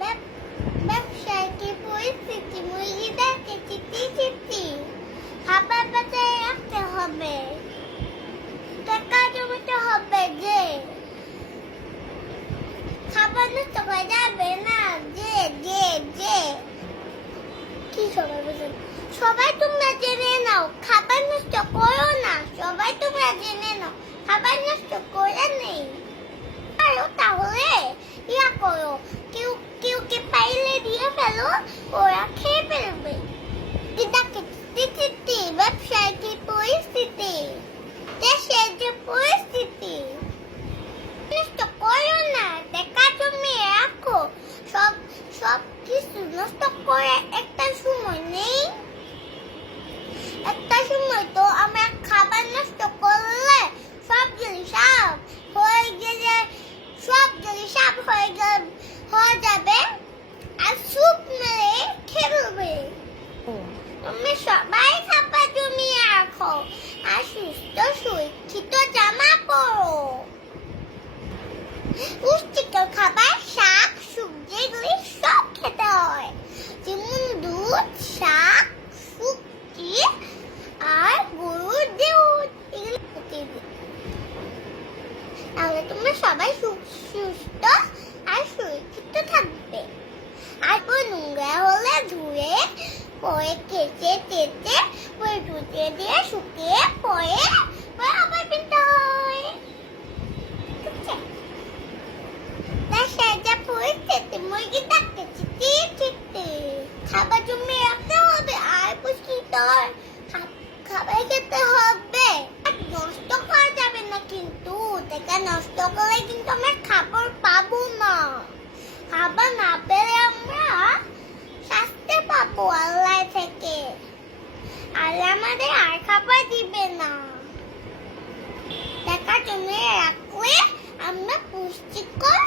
ব্যবসায় কি পরিস্থিতি, মুরগিদেরকে চিঠি খাবার পাতায় রাখতে হবে, টাকা জমাতে হবে, যে খাবার নষ্ট করা যাবে না, যে যে যে কি সবাই বলছেন, সবাই তোমরা জেনে নাও খাবার নষ্ট করো না, সবাই তোমরা জেনে নাও খাবার নষ্ট করে নেই। আর তাহলে ইয়া করো, কেউ কে পাইলে দিয়ে ফেলো, ওরা খেয়ে ফেলবে। ব্যবসায় কি পরিস্থিতি, দেশের যে পরিস্থিতি, নষ্ট করো না, টাকা জমিয়ে রাখো। সব কিছু নষ্ট করে একটা সময় নেই, একটা সময় তো আমরা খাবার নষ্ট করলে সব জিনিস সাপ হয়ে গেলে, সব জিনিস সাপ হয়ে যাবে আর সুপ মেরে খেলবে। তুমি সবাই খাবার জমিয়ে রাখো আর সুস্থ সুরক্ষিত জামা পরো। পুষ্টিকর খাবার, শাক সবজি এগুলি সব খেতে হয়, যেমন দুধ, শাক, সবজি আর গরুর দুধ, এগুলি খেতে হবে। তাহলে তোমরা সবাই সুস্থ আর সুরক্ষিত থাকবে। আর নোংরা হলে ধুয়ে পরে কেচে টেচে পরে ধুতে দিয়ে শুকিয়ে পরে আবার কিনতে হয়। দেশের যা পরিস্থিতি, মুরগি ডাকতে চিঠি খাবার জমিয়ে রাখতে হবে আর পুষ্টিকর খাবার খেতে হবে। নষ্ট করা যাবে না, কিন্তু টাকা নষ্ট করলে কিন্তু আমরা খাবার পাবো না। খাবার না পেলে আমরা শাস্তি পাবো আল্লাহ থেকে, আল্লাহ আমাদের আর খাবার দিবে না। টাকা জমিয়ে রাখলে আমরা পুষ্টিকর